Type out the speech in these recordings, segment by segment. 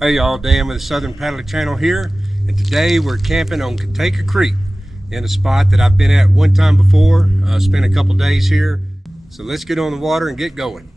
Hey y'all, Dan with the Southern Paddler Channel here, and today we're camping on Cotaco Creek in a spot that I've been at one time before. Spent a couple days here, so let's get on the water and get going.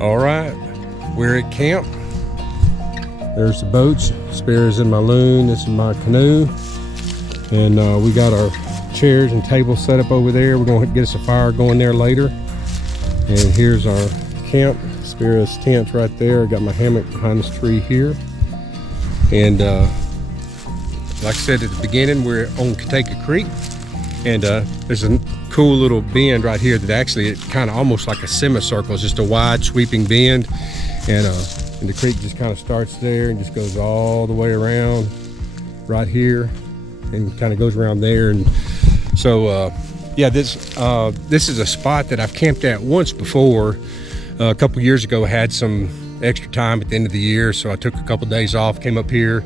All right, we're at camp. There's the boats. Spare is in my loon. This is my canoe. And we got our chairs and tables set up over there. We're gonna get us a fire going there later. And here's our camp. Spira's tent's right there. I got my hammock behind this tree here. And like I said at the beginning, we're on Cotaco Creek. And there's a cool little bend right here that actually it kind of almost like a semicircle. It's just a wide sweeping bend, and the creek just kind of starts there and just goes all the way around right here and kind of goes around there. And so yeah, this is a spot that I've camped at once before. A couple years ago, I had some extra time at the end of the year, so I took a couple days off, came up here,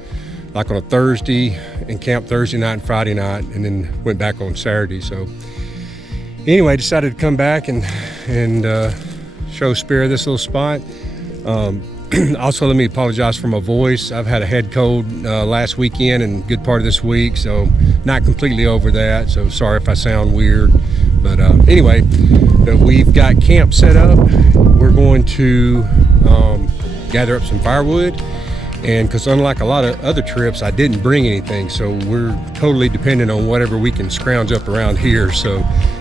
like on a Thursday and camped Thursday night and Friday night, and then went back on Saturday. So anyway, decided to come back and show Spira this little spot. Also, let me apologize for my voice. I've had a head cold last weekend and good part of this week, so not completely over that. So sorry if I sound weird. But anyway, we've got camp set up. We're going to gather up some firewood, and because unlike a lot of other trips, I didn't bring anything, so we're totally dependent on whatever we can scrounge up around here. So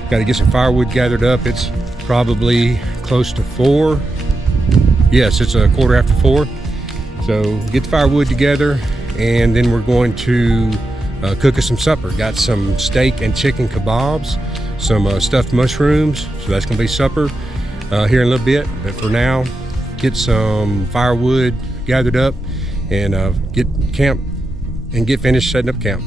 got to get some firewood gathered up. It's probably close to 4. Yes, it's a 4:15. So get the firewood together, and then we're going to cook us some supper. Got some steak and chicken kebabs, some stuffed mushrooms, so that's going to be supper here in a little bit. But for now, get some firewood gathered up and get finished setting up camp.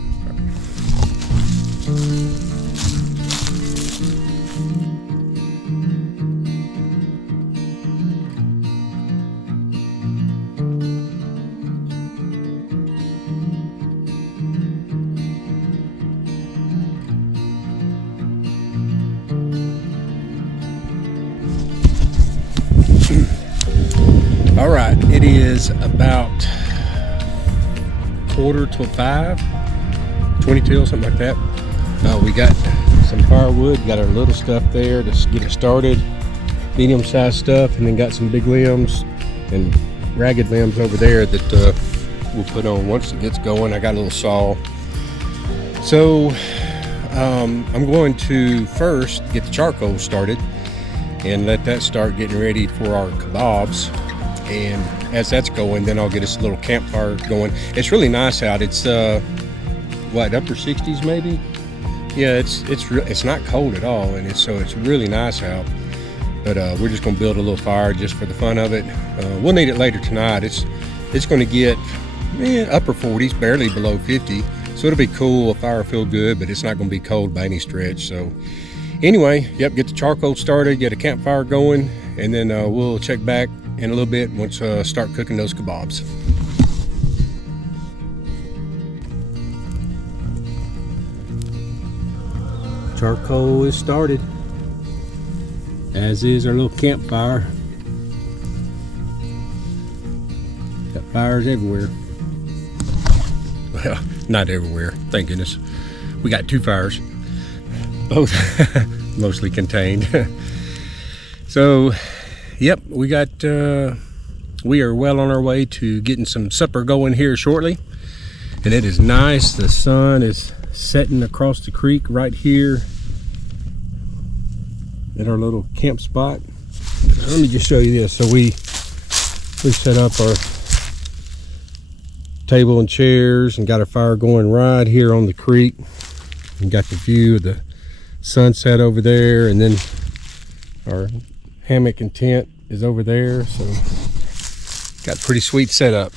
All right, it is about 4:45, 22, something like that. We got some firewood, got our little stuff there to get it started, medium-sized stuff, and then got some big limbs and ragged limbs over there that we'll put on once it gets going. I got a little saw. So I'm going to first get the charcoal started and let that start getting ready for our kebabs. And as that's going, then I'll get us a little campfire going. It's really nice out. It's what, upper 60s maybe? Yeah, it's not cold at all, and it's really nice out. But we're just gonna build a little fire just for the fun of it. We'll need it later tonight. It's gonna get upper 40s, barely below 50. So it'll be cool. The fire will feel good, but it's not gonna be cold by any stretch. So anyway, yep, get the charcoal started, get a campfire going, and then we'll check back in a little bit once start cooking those kebabs. Charcoal is started, as is our little campfire. Got fires everywhere. Well, not everywhere, thank goodness. We got 2 fires, both mostly contained. So yep, we are well on our way to getting some supper going here shortly. And it is nice. The sun is setting across the creek right here at our little camp spot. Let me just show you this. So we set up our table and chairs and got our fire going right here on the creek. And got the view of the sunset over there, and then our hammock and tent is over there. So got a pretty sweet setup.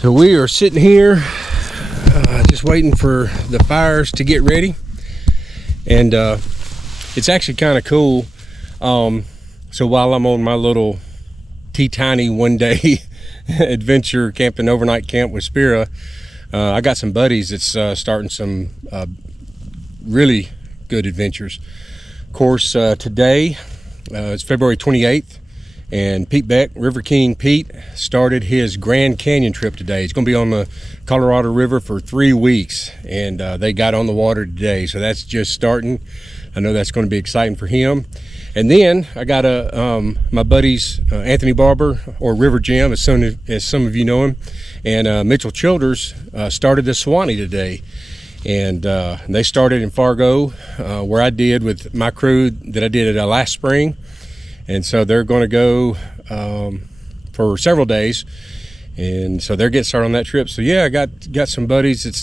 So we are sitting here just waiting for the fires to get ready, and it's actually kind of cool. So while I'm on my little teeny one-day adventure camping overnight camp with Spira, I got some buddies that's starting some really good adventures. Of course, today it's February 28th, and Pete Beck, River King Pete, started his Grand Canyon trip today. He's going to be on the Colorado River for 3 weeks, and they got on the water today, so that's just starting. I know that's going to be exciting for him. And then I got my buddies Anthony Barber, or River Jim, as some of you know him, and Mitchell Childers started the Swanee today. And they started in Fargo, where I did with my crew that I did last spring. And so they're going to go for several days, and so they're getting started on that trip. So yeah, I got some buddies that's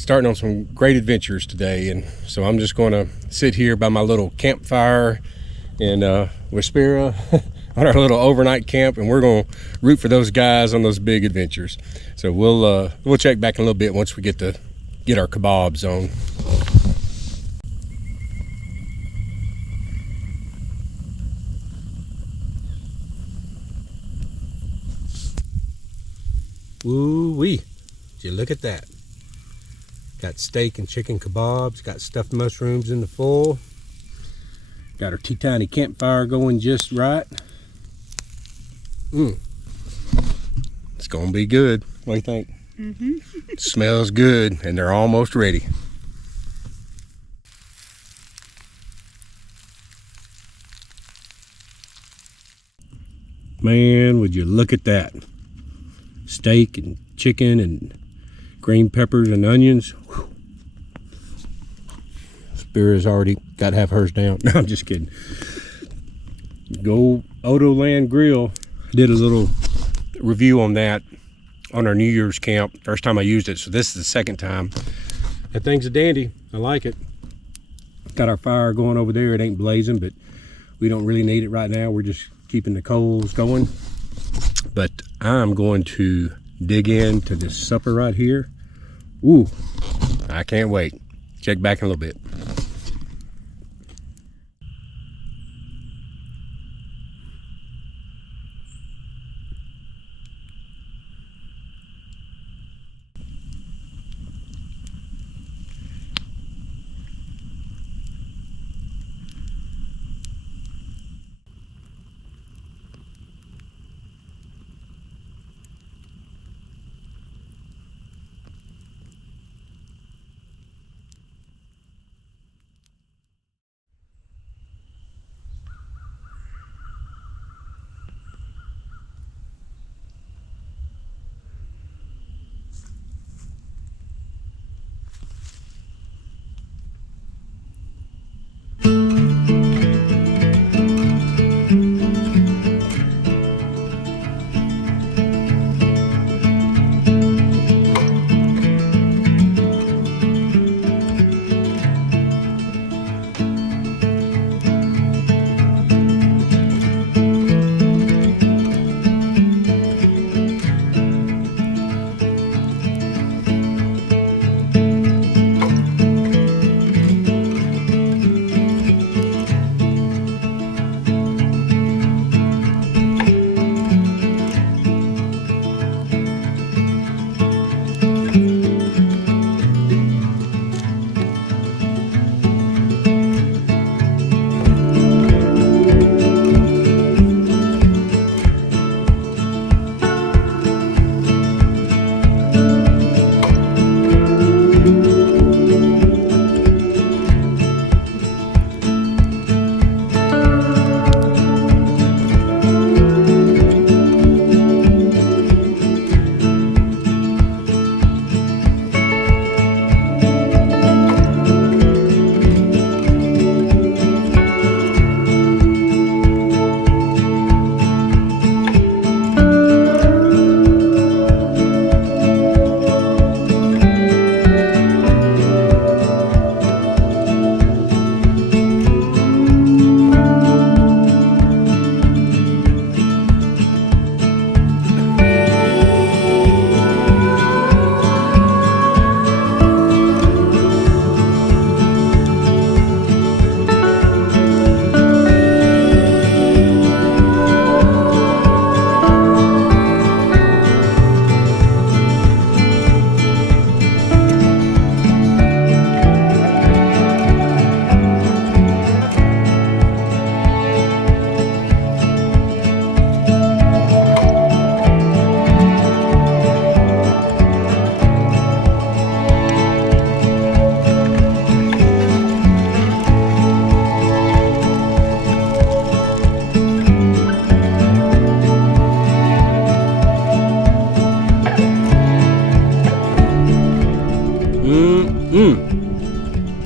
starting on some great adventures today, and so I'm just going to sit here by my little campfire and with Spira on our little overnight camp, and we're going to root for those guys on those big adventures. So we'll check back in a little bit once we get our kebabs on. Woo-wee. Did you look at that? Got steak and chicken kebabs. Got stuffed mushrooms in the full. Got our teeny campfire going just right. It's gonna be good. What do you think? It smells good, and they're almost ready. Man, would you look at that? Steak and chicken and green peppers and onions. Whew. Spira's already got half hers down. No, I'm just kidding. Go Odo Land Grill. Did a little review on that on our New Year's camp. First time I used it, so this is the second time. That thing's a dandy. I like it. Got our fire going over there. It ain't blazing, but we don't really need it right now. We're just keeping the coals going. But I'm going to dig into this supper right here. Ooh, I can't wait. Check back in a little bit.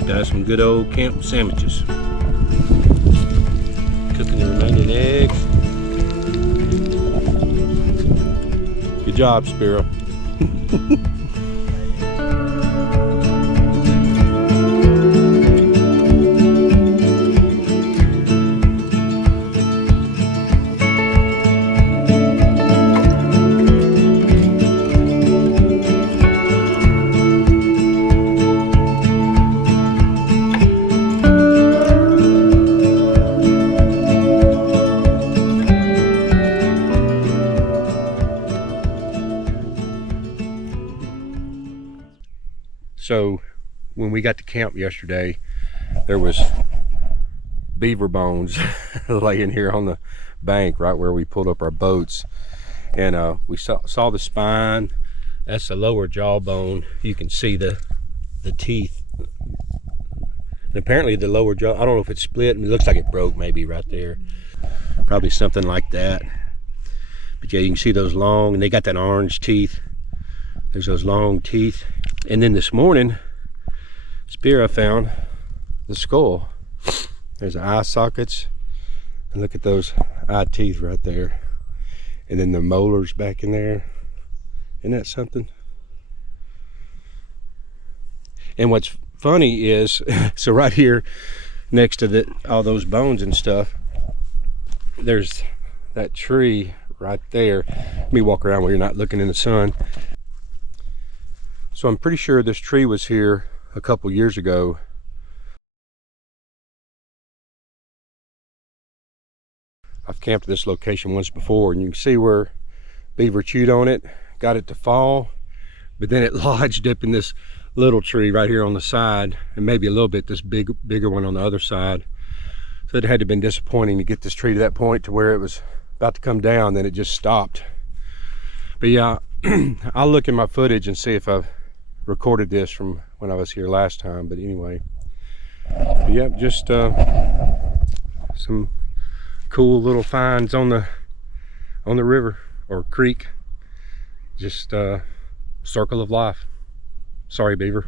Got some good old camp sandwiches. Cooking the remaining eggs. Good job, Spiro. So when we got to camp yesterday, there was beaver bones laying here on the bank right where we pulled up our boats, and we saw the spine. That's the lower jawbone. You can see the teeth, and apparently the lower jaw, I don't know if it's split, and it looks like it broke maybe right there, probably something like that. But yeah, you can see those long, and they got that orange teeth. There's those long teeth. And then this morning, Spear, I found the skull. There's the eye sockets, and look at those eye teeth right there. And then the molars back in there. Isn't that something? And what's funny is, so right here next to all those bones and stuff, there's that tree right there. Let me walk around where you're not looking in the sun. So I'm pretty sure this tree was here a couple years ago. I've camped at this location once before, and you can see where beaver chewed on it, got it to fall, but then it lodged up in this little tree right here on the side, and maybe a little bit this bigger one on the other side. So it had to have been disappointing to get this tree to that point to where it was about to come down, then it just stopped. But yeah, I'll look in my footage and see if I've recorded this from when I was here last time. But anyway, but yeah, just some cool little finds on the river or creek. Just circle of life. Sorry, beaver.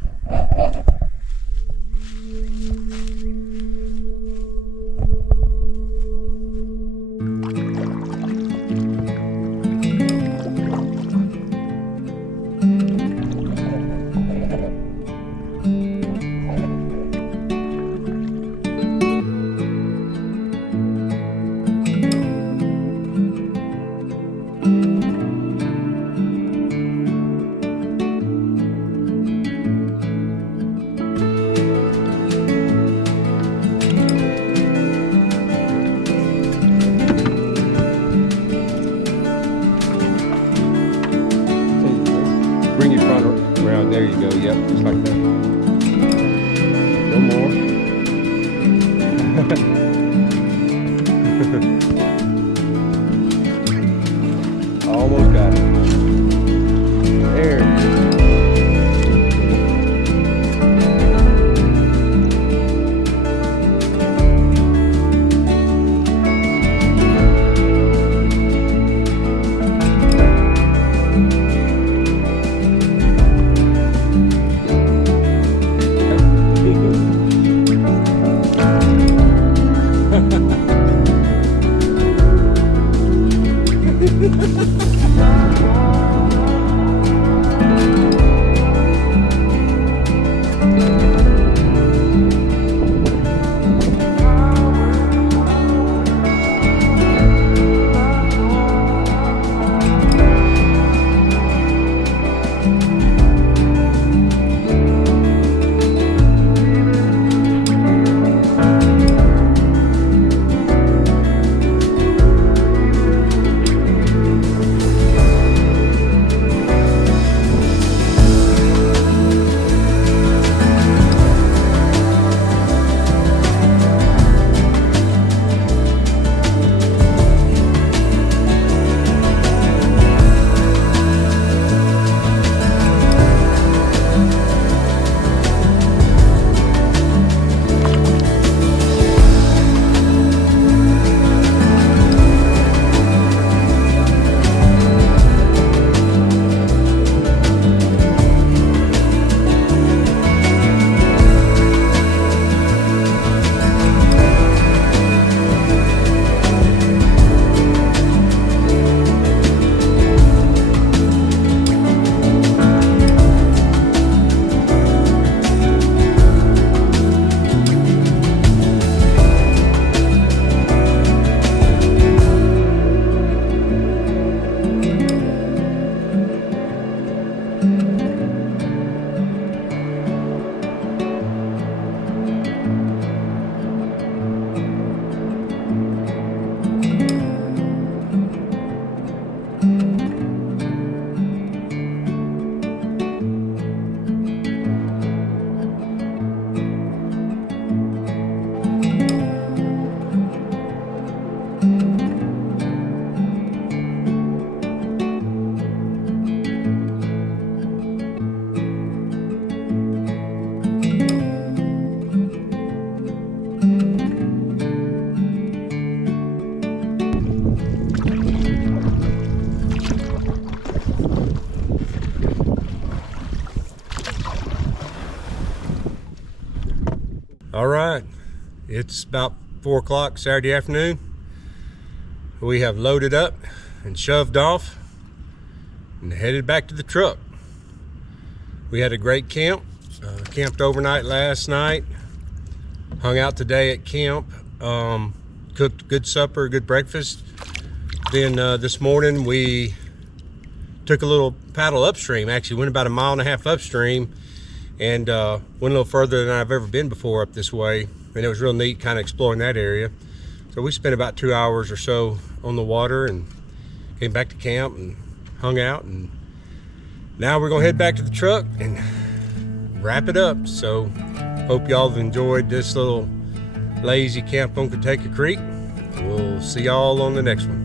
Bring your front around. There you go. Yep, just like that. One more. Almost got it. There it is. All right, it's about 4 o'clock Saturday afternoon. We have loaded up and shoved off and headed back to the truck. We had a great camp. Camped overnight last night. Hung out today at camp. Cooked a good supper, good breakfast. Then this morning we took a little paddle upstream. Actually went about 1.5 miles upstream and went a little further than I've ever been before up this way. And it was real neat kind of exploring that area. So we spent about 2 hours or so on the water and came back to camp and hung out. And now we're gonna head back to the truck and wrap it up. So hope y'all have enjoyed this little lazy camp on Cotaco Creek. We'll see y'all on the next one.